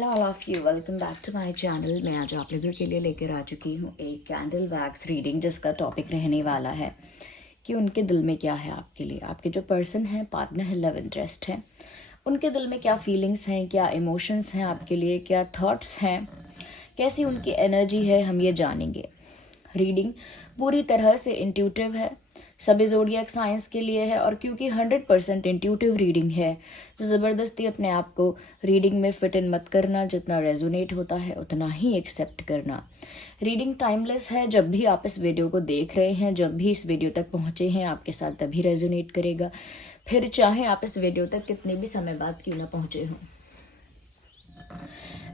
Hello all of you, welcome back to my channel. मैं आज आप लोगों के लिए लेकर आ चुकी हूँ एक कैंडल वैक्स रीडिंग, जिसका टॉपिक रहने वाला है कि उनके दिल में क्या है आपके लिए। आपके जो पर्सन है, पार्टनर है, लव इंटरेस्ट है, उनके दिल में क्या फीलिंग्स हैं, क्या इमोशंस हैं आपके लिए, क्या थॉट्स हैं, कैसी उनकी एनर्जी है, हम ये जानेंगे। रीडिंग पूरी तरह से इंट्यूटिव है, सभी ज़ोडिएक साइंस के लिए है। और क्योंकि 100% इंट्यूटिव रीडिंग है तो ज़बरदस्ती अपने आप को रीडिंग में फिट इन मत करना। जितना रेजोनेट होता है उतना ही एक्सेप्ट करना। रीडिंग टाइमलेस है। जब भी आप इस वीडियो को देख रहे हैं, जब भी इस वीडियो तक पहुँचे हैं, आपके साथ तभी रेजोनेट करेगा, फिर चाहे आप इस वीडियो तक कितने भी समय बाद क्यों ना पहुँचे हों।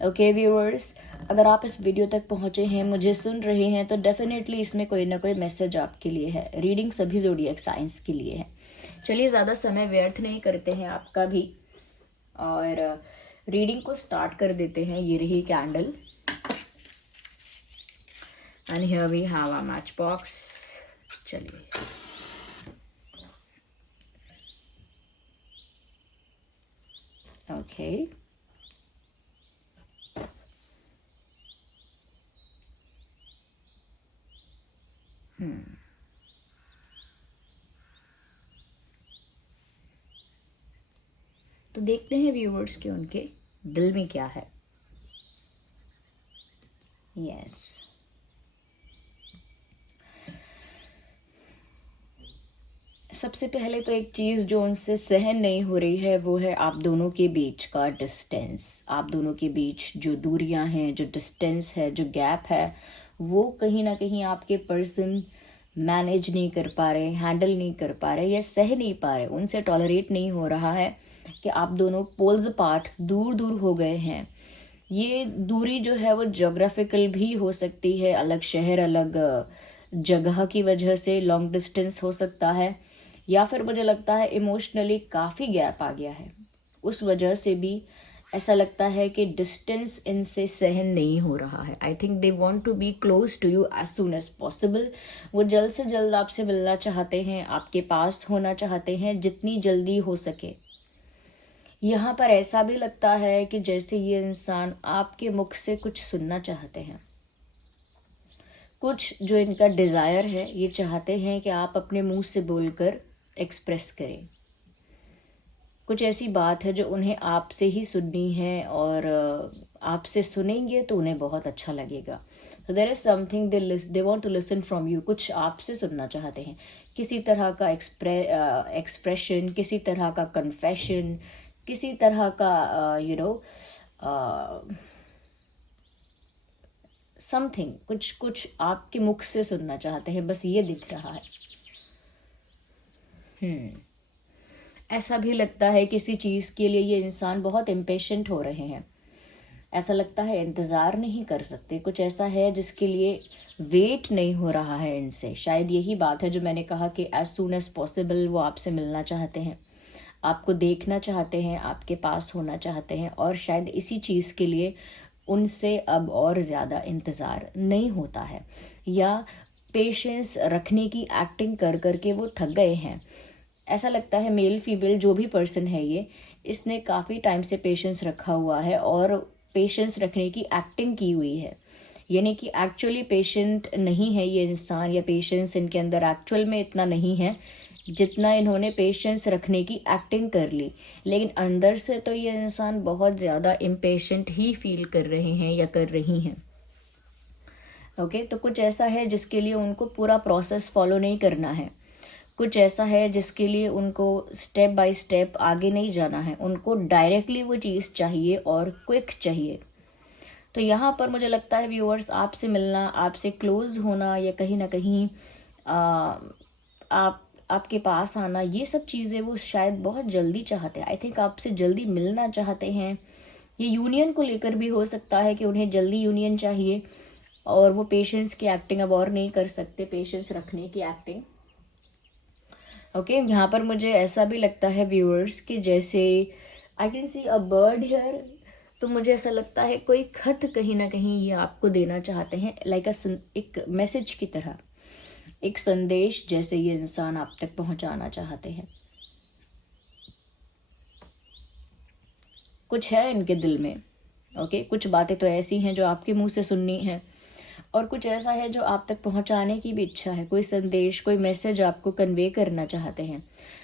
ओके व्यूअर्स, अगर आप इस वीडियो तक पहुंचे हैं, मुझे सुन रहे हैं, तो डेफिनेटली इसमें कोई ना कोई मैसेज आपके लिए है। रीडिंग सभी ज़ोडिएक साइंस के लिए है। चलिए ज़्यादा समय व्यर्थ नहीं करते हैं आपका भी, और रीडिंग को स्टार्ट कर देते हैं। ये रही candle and here we have a matchbox. चलिए ओके तो देखते हैं व्यूअर्स के उनके दिल में क्या है। यस, सबसे पहले तो एक चीज़ जो उनसे सहन नहीं हो रही है वो है आप दोनों के बीच का डिस्टेंस। आप दोनों के बीच जो दूरियां हैं, जो डिस्टेंस है, जो गैप है, वो कहीं ना कहीं आपके पर्सन मैनेज नहीं कर पा रहे, हैंडल नहीं कर पा रहे या सह नहीं पा रहे। उनसे टॉलरेट नहीं हो रहा है कि आप दोनों पोल्स अपार्ट, दूर दूर हो गए हैं। ये दूरी जो है वो जोग्राफिकल भी हो सकती है, अलग शहर, अलग जगह की वजह से लॉन्ग डिस्टेंस हो सकता है, या फिर मुझे लगता है इमोशनली काफ़ी गैप आ गया है। उस वजह से भी ऐसा लगता है कि डिस्टेंस इनसे सहन नहीं हो रहा है। I think they want to be close to you as soon as possible. वो जल्द से जल्द आपसे मिलना चाहते हैं, आपके पास होना चाहते हैं, जितनी जल्दी हो सके। यहाँ पर ऐसा भी लगता है कि जैसे ये इंसान आपके मुख से कुछ सुनना चाहते हैं। कुछ जो इनका डिज़ायर है, ये चाहते हैं कि आप अपने मुंह से बोलकर एक्सप्रेस करें। कुछ ऐसी बात है जो उन्हें आपसे ही सुननी है, और आपसे सुनेंगे तो उन्हें बहुत अच्छा लगेगा। तो there is something they want to listen from you. कुछ आपसे सुनना चाहते हैं, किसी तरह का एक्सप्रेशन, किसी तरह का कन्फेशन, किसी तरह का समथिंग, कुछ कुछ आपके मुख से सुनना चाहते हैं, बस ये दिख रहा है। ऐसा भी लगता है किसी चीज़ के लिए ये इंसान बहुत इम्पेशेंट हो रहे हैं। ऐसा लगता है इंतज़ार नहीं कर सकते। कुछ ऐसा है जिसके लिए वेट नहीं हो रहा है इनसे। शायद यही बात है जो मैंने कहा कि एज सून एज पॉसिबल वो आपसे मिलना चाहते हैं, आपको देखना चाहते हैं, आपके पास होना चाहते हैं, और शायद इसी चीज़ के लिए उनसे अब और ज़्यादा इंतज़ार नहीं होता है, या पेशेंस रखने की एक्टिंग कर करके वो थक गए हैं। ऐसा लगता है मेल फीमेल जो भी पर्सन है ये, इसने काफ़ी टाइम से पेशेंस रखा हुआ है और पेशेंस रखने की एक्टिंग की हुई है। यानी कि एक्चुअली पेशेंट नहीं है ये इंसान, या पेशेंस इनके अंदर एक्चुअल में इतना नहीं है जितना इन्होंने पेशेंस रखने की एक्टिंग कर ली। लेकिन अंदर से तो ये इंसान बहुत ज़्यादा इम्पेशेंट ही फील कर रहे हैं या कर रही हैं। ओके, तो कुछ ऐसा है जिसके लिए उनको पूरा प्रोसेस फॉलो नहीं करना है। कुछ ऐसा है जिसके लिए उनको स्टेप बाय स्टेप आगे नहीं जाना है। उनको डायरेक्टली वो चीज़ चाहिए और क्विक चाहिए। तो यहाँ पर मुझे लगता है व्यूअर्स, आपसे मिलना, आपसे क्लोज होना, या कहीं ना कहीं आप आपके पास आना, ये सब चीज़ें वो शायद बहुत जल्दी चाहते हैं। आई थिंक आपसे जल्दी मिलना चाहते हैं। ये यूनियन को लेकर भी हो सकता है कि उन्हें जल्दी यूनियन चाहिए, और वो पेशेंस की एक्टिंग अब और नहीं कर सकते, पेशेंस रखने की एक्टिंग। ओके, यहाँ पर मुझे ऐसा भी लगता है व्यूअर्स कि जैसे I can see a bird here. तो मुझे ऐसा लगता है कोई खत कहीं ना कहीं ये आपको देना चाहते हैं, लाइक एक मैसेज की तरह, एक संदेश जैसे ये इंसान आप तक पहुंचाना चाहते हैं। कुछ है इनके दिल में, ओके, कुछ बातें तो ऐसी हैं जो आपके मुंह से सुननी है, और कुछ ऐसा है जो आप तक पहुंचाने की भी इच्छा है, कोई संदेश, कोई मैसेज आपको कन्वे करना चाहते हैं।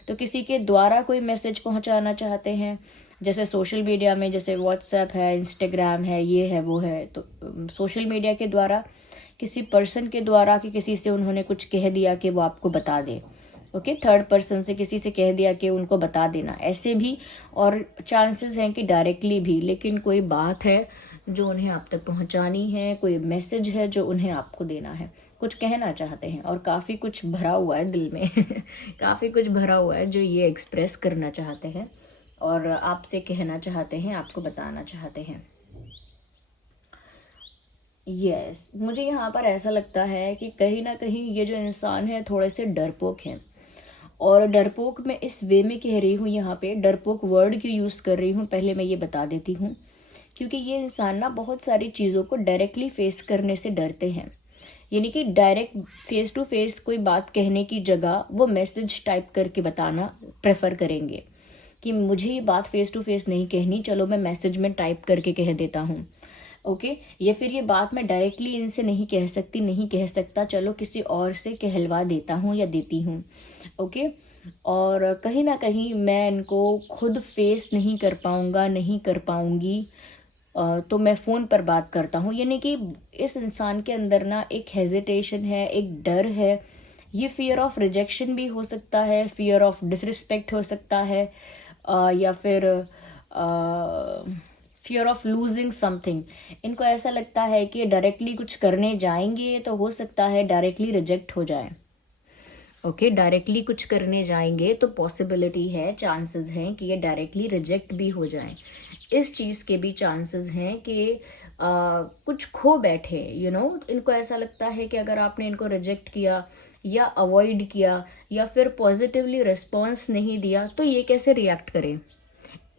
तो किसी के द्वारा कोई मैसेज पहुंचाना चाहते हैं, जैसे सोशल मीडिया में, जैसे व्हाट्सएप है, इंस्टाग्राम है, ये है वो है, तो सोशल मीडिया के द्वारा, किसी पर्सन के द्वारा कि किसी से उन्होंने कुछ कह दिया कि वो आपको बता दे। ओके, थर्ड पर्सन से किसी से कह दिया कि उनको बता देना, ऐसे भी। और चांसेस हैं कि डायरेक्टली भी, लेकिन कोई बात है जो उन्हें आप तक पहुंचानी है, कोई मैसेज है जो उन्हें आपको देना है, कुछ कहना चाहते हैं, और काफ़ी कुछ भरा हुआ है दिल में काफ़ी कुछ भरा हुआ है जो ये एक्सप्रेस करना चाहते हैं और आपसे कहना चाहते हैं, आपको बताना चाहते हैं। यस, मुझे यहाँ पर ऐसा लगता है कि कहीं ना कहीं ये जो इंसान है थोड़े से डरपोक हैं। और डरपोक मैं इस वे में कह रही हूँ, यहाँ पे डरपोक वर्ड क्यों यूज़ कर रही हूँ पहले मैं ये बता देती हूँ। क्योंकि ये इंसान ना बहुत सारी चीज़ों को डायरेक्टली फेस करने से डरते हैं। यानी कि डायरेक्ट फेस टू फेस कोई बात कहने की जगह वो मैसेज टाइप करके बताना प्रेफर करेंगे कि मुझे ये बात फेस टू फेस नहीं कहनी, चलो मैं मैसेज में टाइप करके कह देता हूँ। ओके, या फिर ये बात मैं डायरेक्टली इनसे नहीं कह सकती, नहीं कह सकता, चलो किसी और से कहलवा देता हूँ या देती हूँ। ओके, और कहीं ना कहीं मैं इनको खुद फेस नहीं कर पाऊँगा, नहीं कर पाऊँगी, तो मैं फ़ोन पर बात करता हूँ। यानी कि इस इंसान के अंदर ना एक हेजिटेशन है, एक डर है। ये फियर ऑफ रिजेक्शन भी हो सकता है, फियर ऑफ डिसरिस्पेक्ट हो सकता है, या फिर फियर ऑफ लूजिंग समथिंग। इनको ऐसा लगता है कि डायरेक्टली कुछ करने जाएंगे तो हो सकता है डायरेक्टली रिजेक्ट हो जाए। ओके, डायरेक्टली कुछ करने जाएंगे तो पॉसिबिलिटी है, चांसेस हैं कि ये डायरेक्टली रिजेक्ट भी हो जाए। इस चीज़ के भी चांसेस हैं कि कुछ खो बैठे, इनको ऐसा लगता है कि अगर आपने इनको रिजेक्ट किया या अवॉइड किया या फिर पॉजिटिवली रिस्पॉन्स नहीं दिया तो ये कैसे रिएक्ट करें,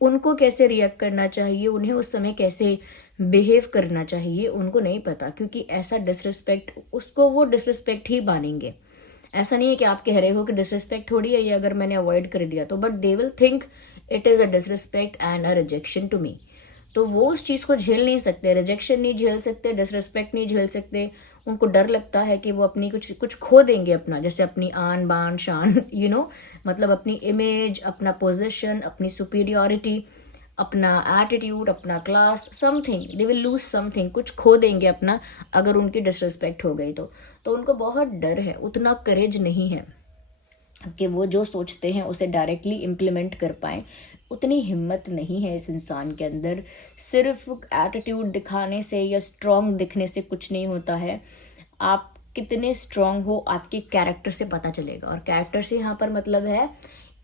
उनको कैसे रिएक्ट करना चाहिए, उन्हें उस समय कैसे बिहेव करना चाहिए, उनको नहीं पता। क्योंकि ऐसा डिसरिस्पेक्ट, उसको वो डिसरिस्पेक्ट ही मानेंगे। ऐसा नहीं है कि आप कह रहे हो कि डिसरिस्पेक्ट थोड़ी है ये अगर मैंने अवॉइड कर दिया तो, but they will think it is a disrespect and a rejection to me. तो वो उस चीज़ को झेल नहीं सकते, रिजेक्शन नहीं झेल सकते, डिसरिस्पेक्ट नहीं झेल सकते। उनको डर लगता है कि वो अपनी कुछ कुछ खो देंगे अपना, जैसे अपनी आन बान शान, मतलब अपनी इमेज, अपना पोजीशन, अपनी सुपीरियॉरिटी, अपना एटीट्यूड, अपना class, something, they will lose something, कुछ खो देंगे अपना अगर उनकी डिसरिस्पेक्ट हो गई तो उनको बहुत डर है, उतना करेज नहीं है कि वो जो सोचते हैं उसे डायरेक्टली इम्प्लीमेंट कर पाएँ। उतनी हिम्मत नहीं है इस इंसान के अंदर। सिर्फ एटीट्यूड दिखाने से या स्ट्रांग दिखने से कुछ नहीं होता है। आप कितने स्ट्रांग हो आपके कैरेक्टर से पता चलेगा, और कैरेक्टर से यहाँ पर मतलब है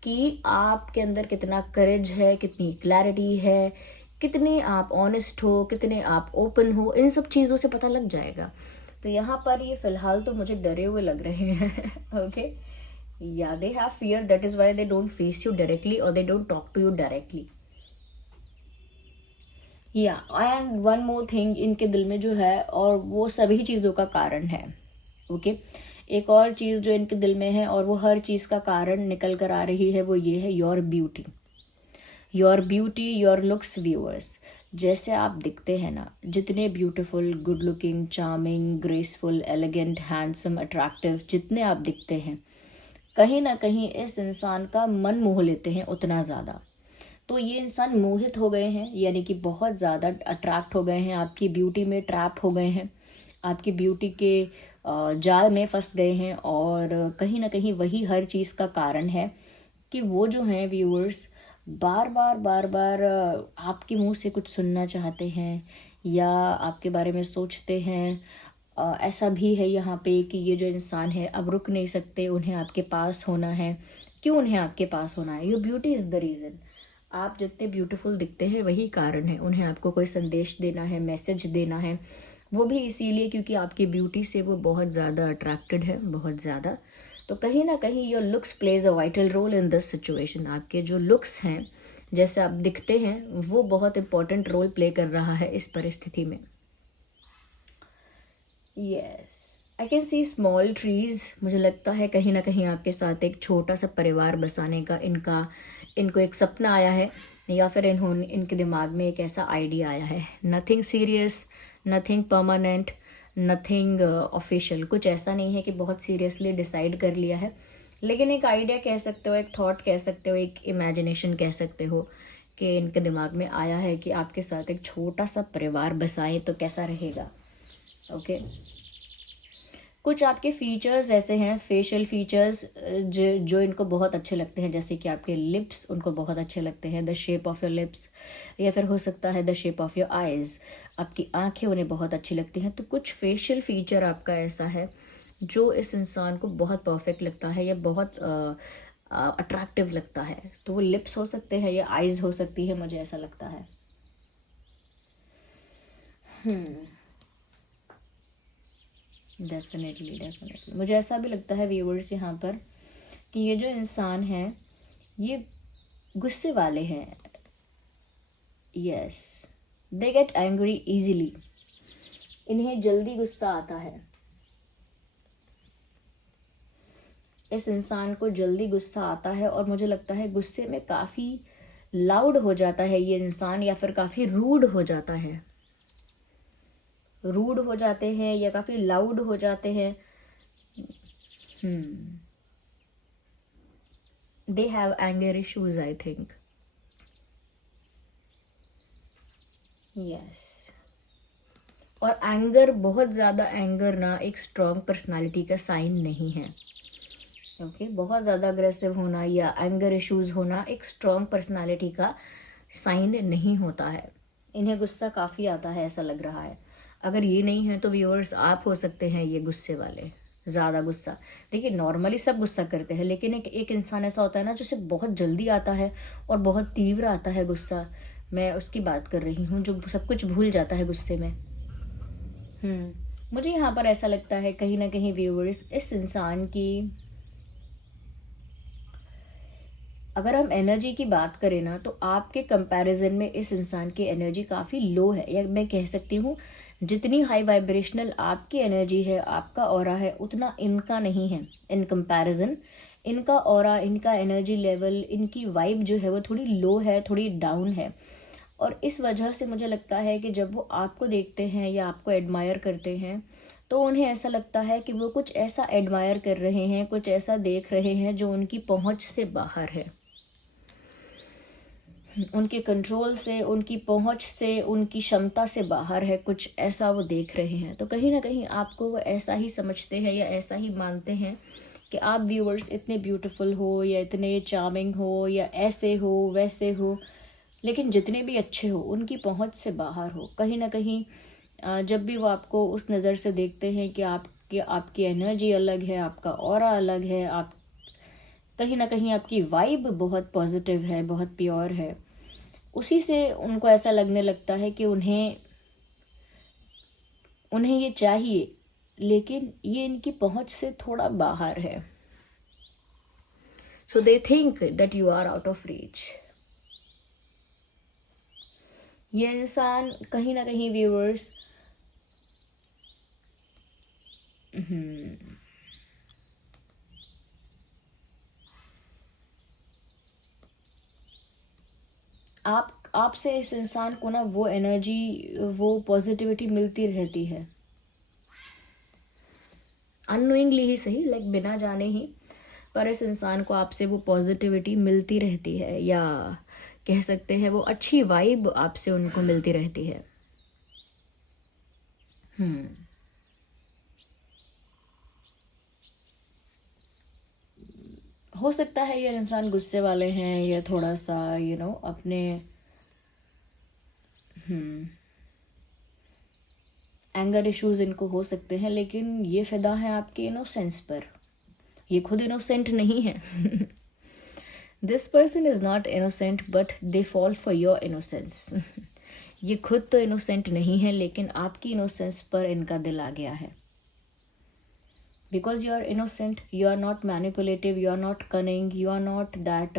कि आपके अंदर कितना करेज है, कितनी क्लैरिटी है, कितने आप ऑनेस्ट हो, कितने आप ओपन हो, इन सब चीज़ों से पता लग जाएगा। तो यहाँ पर ये फिलहाल तो मुझे डरे हुए लग रहे हैं। Okay, yeah, they have fear, that is why they don't face you directly or they don't talk to you directly. and one more thing, इनके दिल में जो है, और वो सभी चीज़ों का कारण है। ओके, एक और चीज़ जो इनके दिल में है और वो हर चीज़ का कारण निकल कर आ रही है, वो ये है your beauty. Your beauty, your looks viewers, जैसे आप दिखते हैं ना, जितने beautiful, good looking, charming, graceful, elegant, handsome, attractive जितने आप दिखते हैं, कहीं ना कहीं इस इंसान का मन मोह लेते हैं उतना ज़्यादा। तो ये इंसान मोहित हो गए हैं, यानी कि बहुत ज़्यादा अट्रैक्ट हो गए हैं, आपकी ब्यूटी में ट्रैप हो गए हैं, आपकी ब्यूटी के जाल में फंस गए हैं। और कहीं ना कहीं वही हर चीज़ का कारण है कि वो जो हैं व्यूअर्स बार बार बार बार आपके मुंह से कुछ सुनना चाहते हैं या आपके बारे में सोचते हैं। ऐसा भी है यहाँ पे कि ये जो इंसान है अब रुक नहीं सकते, उन्हें आपके पास होना है। क्यों उन्हें आपके पास होना है? Your beauty is the reason. आप जितने ब्यूटीफुल दिखते हैं वही कारण है, उन्हें आपको कोई संदेश देना है, मैसेज देना है, वो भी इसीलिए क्योंकि आपकी ब्यूटी से वो बहुत ज़्यादा अट्रैक्टेड है, बहुत ज़्यादा। तो कहीं ना कहीं your looks plays a vital role in this situation. आपके जो लुक्स हैं, जैसे आप दिखते हैं, वो बहुत इंपॉर्टेंट रोल प्ले कर रहा है इस परिस्थिति में। Yes, I can C small trees. मुझे लगता है कहीं ना कहीं आपके साथ एक छोटा सा परिवार बसाने का इनको एक सपना आया है। या फिर इनके दिमाग में एक ऐसा आइडिया आया है, nothing serious, nothing permanent, nothing official, कुछ ऐसा नहीं है कि बहुत सीरियसली डिसाइड कर लिया है, लेकिन एक आइडिया कह सकते हो, एक थॉट कह सकते हो, एक इमेजिनेशन कह सकते हो कि इनके दिमाग में आया है कि आपके साथ एक छोटा सा परिवार बसाएं तो कैसा रहेगा। ओके, कुछ आपके फीचर्स ऐसे हैं, फेशियल फीचर्स जो इनको बहुत अच्छे लगते हैं, जैसे कि आपके लिप्स उनको बहुत अच्छे लगते हैं, the shape of your lips, या फिर हो सकता है the shape of your eyes, आपकी आंखें उन्हें बहुत अच्छी लगती हैं। तो कुछ फेशियल फीचर आपका ऐसा है जो इस इंसान को बहुत परफेक्ट लगता है या बहुत अट्रैक्टिव लगता है। तो वो लिप्स हो सकते हैं या आइज़ हो सकती है, मुझे ऐसा लगता है। डेफिनेटली मुझे ऐसा भी लगता है व्यूअर्स यहाँ पर कि ये जो इंसान है ये गुस्से वाले हैं। Yes, they get angry easily, इन्हें जल्दी गुस्सा आता है। इस इंसान को जल्दी गुस्सा आता है और मुझे लगता है गुस्से में काफ़ी लाउड हो जाता है ये इंसान, या फिर काफ़ी रूड हो जाता है, रूड हो जाते हैं या काफ़ी लाउड हो जाते हैं। They have anger issues I think. Yes, और एंगर, बहुत ज़्यादा एंगर ना एक स्ट्रॉन्ग पर्सनालिटी का साइन नहीं है। ओके, बहुत ज़्यादा अग्रेसिव होना या एंगर इश्यूज होना एक स्ट्रॉन्ग पर्सनालिटी का साइन नहीं होता है। इन्हें गुस्सा काफ़ी आता है ऐसा लग रहा है। अगर ये नहीं है तो व्यूअर्स आप हो सकते हैं ये गुस्से वाले, ज़्यादा गुस्सा। देखिए नॉर्मली सब गुस्सा करते हैं, लेकिन एक इंसान ऐसा होता है ना जिसे बहुत जल्दी आता है और बहुत तीव्र आता है गुस्सा। मैं उसकी बात कर रही हूँ जो सब कुछ भूल जाता है गुस्से में। मुझे यहाँ पर ऐसा लगता है कहीं ना कहीं व्यूअर्स, इस इंसान की अगर हम एनर्जी की बात करें ना तो आपके कंपैरिजन में इस इंसान की एनर्जी काफ़ी लो है, या मैं कह सकती हूँ जितनी हाई वाइब्रेशनल आपकी एनर्जी है, आपका ऑरा है, उतना इनका नहीं है इन कंपैरिजन। इनका ऑरा, इनका एनर्जी लेवल, इनकी वाइब जो है वो थोड़ी लो है, थोड़ी डाउन है। और इस वजह से मुझे लगता है कि जब वो आपको देखते हैं या आपको एडमायर करते हैं तो उन्हें ऐसा लगता है कि वो कुछ ऐसा एडमायर कर रहे हैं, कुछ ऐसा देख रहे हैं जो उनकी पहुंच से बाहर है, उनके कंट्रोल से, उनकी पहुंच से, उनकी क्षमता से बाहर है, कुछ ऐसा वो देख रहे हैं। तो कहीं ना कहीं आपको वो ऐसा ही समझते हैं या ऐसा ही मानते हैं कि आप व्यूअर्स इतने ब्यूटीफुल हो या इतने चार्मिंग हो या ऐसे हो वैसे हो, लेकिन जितने भी अच्छे हो उनकी पहुंच से बाहर हो। कहीं ना कहीं जब भी वो आपको उस नज़र से देखते हैं कि आपकी एनर्जी अलग है, आपका ऑरा अलग है, आप कहीं ना कहीं आपकी वाइब बहुत पॉजिटिव है, बहुत प्योर है, उसी से उनको ऐसा लगने लगता है कि उन्हें ये चाहिए, लेकिन ये इनकी पहुंच से थोड़ा बाहर है। So they think that you are out of reach. ये इंसान कहीं ना कहीं व्यूअर्स आपसे इस इंसान को ना वो एनर्जी, वो पॉजिटिविटी मिलती रहती है, अननोइंगली ही सही, लाइक बिना जाने ही, पर इस इंसान को आपसे वो पॉजिटिविटी मिलती रहती है, या कह सकते हैं वो अच्छी वाइब आपसे उनको मिलती रहती है। हो सकता है ये इंसान गुस्से वाले हैं या थोड़ा सा अपने एंगर इश्यूज इनको हो सकते हैं, लेकिन ये फिदा है आपके इनोसेंस पर। ये खुद इनोसेंट नहीं है। This person is not innocent but they fall for your innocence. ये खुद तो इनोसेंट नहीं है, लेकिन आपकी इनोसेंस पर इनका दिल आ गया है। Because you are innocent, you are not manipulative, you are not cunning, you are not that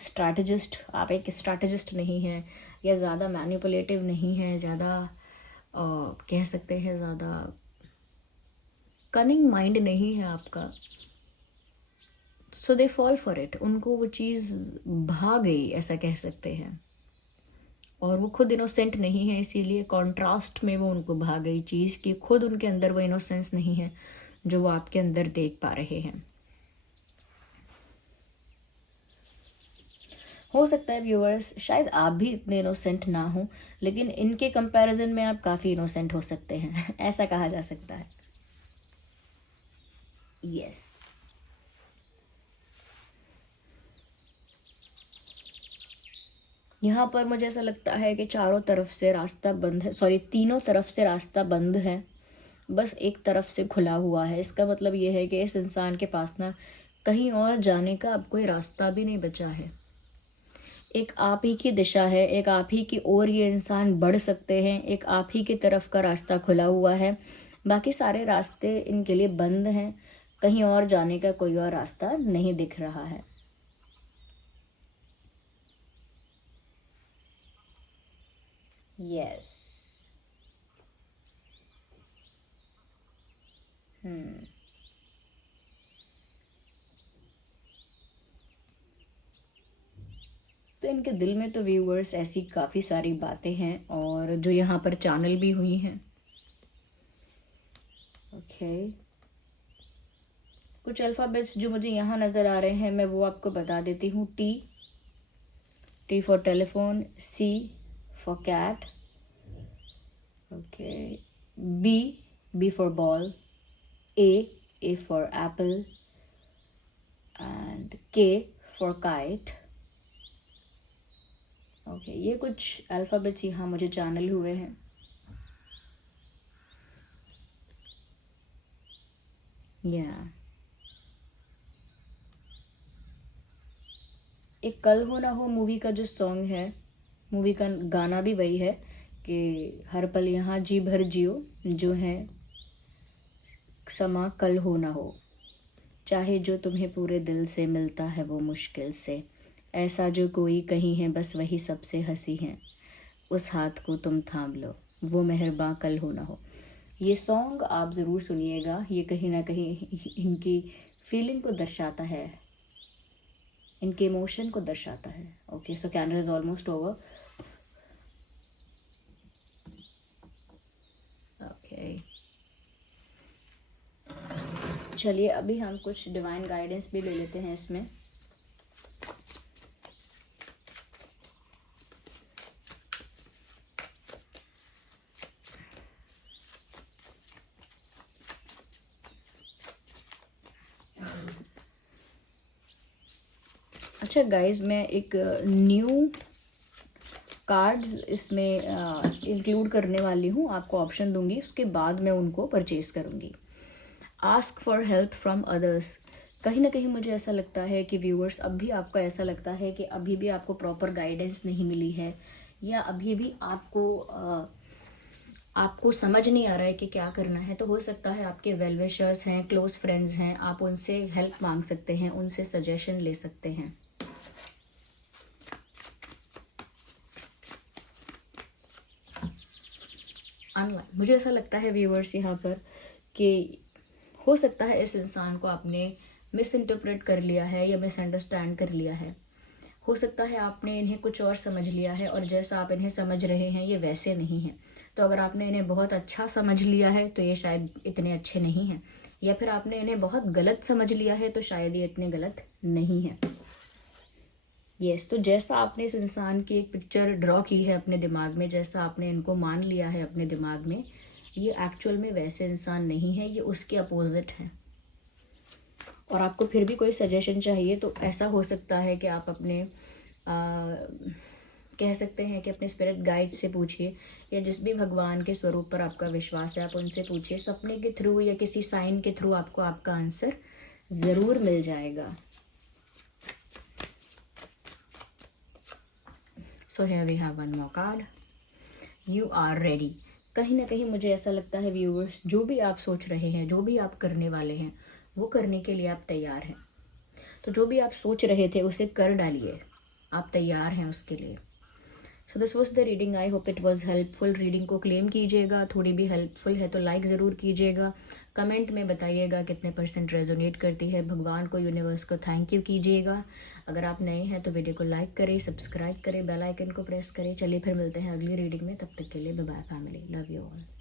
strategist. आप एक strategist नहीं हैं, या ज़्यादा manipulative नहीं है, ज़्यादा कह सकते हैं ज़्यादा cunning mind नहीं है आपका। सो दे फॉल फॉर इट, उनको वो चीज़ भा गई ऐसा कह सकते हैं। और वो खुद इनोसेंट नहीं है, इसीलिए कॉन्ट्रास्ट में वो उनको भा गई चीज़ कि खुद उनके अंदर वो इनोसेंस नहीं है जो वो आपके अंदर देख पा रहे हैं। हो सकता है व्यूअर्स शायद आप भी इतने इनोसेंट ना हो, लेकिन इनके कंपैरिजन में आप काफ़ी इनोसेंट हो सकते हैं ऐसा कहा जा सकता है। यस यहाँ पर मुझे ऐसा लगता है कि चारों तरफ से रास्ता बंद है, सॉरी तीनों तरफ से रास्ता बंद है, बस एक तरफ से खुला हुआ है। इसका मतलब ये है कि इस इंसान के पास ना कहीं और जाने का अब कोई रास्ता भी नहीं बचा है। एक आप ही की दिशा है, एक आप ही की ओर ये इंसान बढ़ सकते हैं, एक आप ही की तरफ का रास्ता खुला हुआ है, बाकी सारे रास्ते इनके लिए बंद हैं। कहीं और जाने का कोई और रास्ता नहीं दिख रहा है। यस तो इनके दिल में तो व्यूअर्स ऐसी काफ़ी सारी बातें हैं और जो यहाँ पर चैनल भी हुई हैं। ओके कुछ अल्फ़ाबेट्स जो मुझे यहाँ नज़र आ रहे हैं मैं वो आपको बता देती हूँ। T for telephone, C for cat, okay, B for ball, A for apple and K for kite. Okay ये कुछ अल्फ़ाबेट्स यहाँ मुझे चैनल हुए हैं। एक कल हो ना हो मूवी का जो सॉन्ग है, मूवी का गाना भी वही है कि हर पल यहाँ जी भर जियो, जो है समा कल हो ना हो, चाहे जो तुम्हें पूरे दिल से मिलता है वो मुश्किल से, ऐसा जो कोई कहीं है बस वही सबसे हंसी है, उस हाथ को तुम थाम लो, वो मेहरबां कल हो ना हो। ये सॉन्ग आप ज़रूर सुनिएगा, ये कहीं ना कहीं इनकी फीलिंग को दर्शाता है, इनके इमोशन को दर्शाता है। Okay so candle is almost over. Okay चलिए अभी हम कुछ डिवाइन गाइडेंस भी ले लेते हैं इसमें। अच्छा गाइज मैं एक न्यू कार्ड्स इसमें इंक्लूड करने वाली हूँ, आपको ऑप्शन दूंगी, उसके बाद मैं उनको परचेज़ करूँगी। Ask for help from others, कहीं ना कहीं मुझे ऐसा लगता है कि व्यूअर्स अब भी आपका ऐसा लगता है कि अभी भी आपको प्रॉपर गाइडेंस नहीं मिली है, या अभी भी आपको समझ नहीं आ रहा है कि क्या करना है। तो हो सकता है आपके वेल विशर्स हैं, क्लोज फ्रेंड्स हैं, आप उनसे हेल्प मांग सकते हैं, उनसे सजेशन ले सकते हैं। मुझे ऐसा लगता है व्यूअर्स यहाँ पर कि हो सकता है इस इंसान को आपने मिस इंटरप्रेट कर लिया है या मिसअंडरस्टैंड कर लिया है। हो सकता है आपने इन्हें कुछ और समझ लिया है और जैसा आप इन्हें समझ रहे हैं ये वैसे नहीं है। तो अगर आपने इन्हें बहुत अच्छा समझ लिया है तो ये शायद इतने अच्छे नहीं हैं, या फिर आपने इन्हें बहुत गलत समझ लिया है तो शायद ये इतने गलत नहीं है। यस तो जैसा आपने इस इंसान की एक पिक्चर ड्रॉ की है अपने दिमाग में, जैसा आपने इनको मान लिया है अपने दिमाग में, ये एक्चुअल में वैसे इंसान नहीं है, ये उसके अपोजिट हैं। और आपको फिर भी कोई सजेशन चाहिए तो ऐसा हो सकता है कि आप अपने कह सकते हैं कि अपने स्पिरिट गाइड से पूछिए, या जिस भी भगवान के स्वरूप पर आपका विश्वास है आप उनसे पूछिए। सपने के थ्रू या किसी साइन के थ्रू आपको आपका आंसर ज़रूर मिल जाएगा। So here we have one more card, you are ready. कहीं ना कहीं मुझे ऐसा लगता है व्यूअर्स, जो भी आप सोच रहे हैं, जो भी आप करने वाले हैं, वो करने के लिए आप तैयार हैं। तो जो भी आप सोच रहे थे उसे कर डालिए, आप तैयार हैं उसके लिए। So this was the reading, I hope it was helpful. Reading को क्लेम कीजिएगा, थोड़ी भी हेल्पफुल है तो लाइक ज़रूर कीजिएगा, कमेंट में बताइएगा कितने % रेजोनेट करती है। भगवान को, यूनिवर्स को थैंक यू कीजिएगा। अगर आप नए हैं तो वीडियो को लाइक करें, सब्सक्राइब करें, बेल आइकन को प्रेस करें। चलिए फिर मिलते हैं अगली रीडिंग में, तब तक के लिए bye bye family, love you all.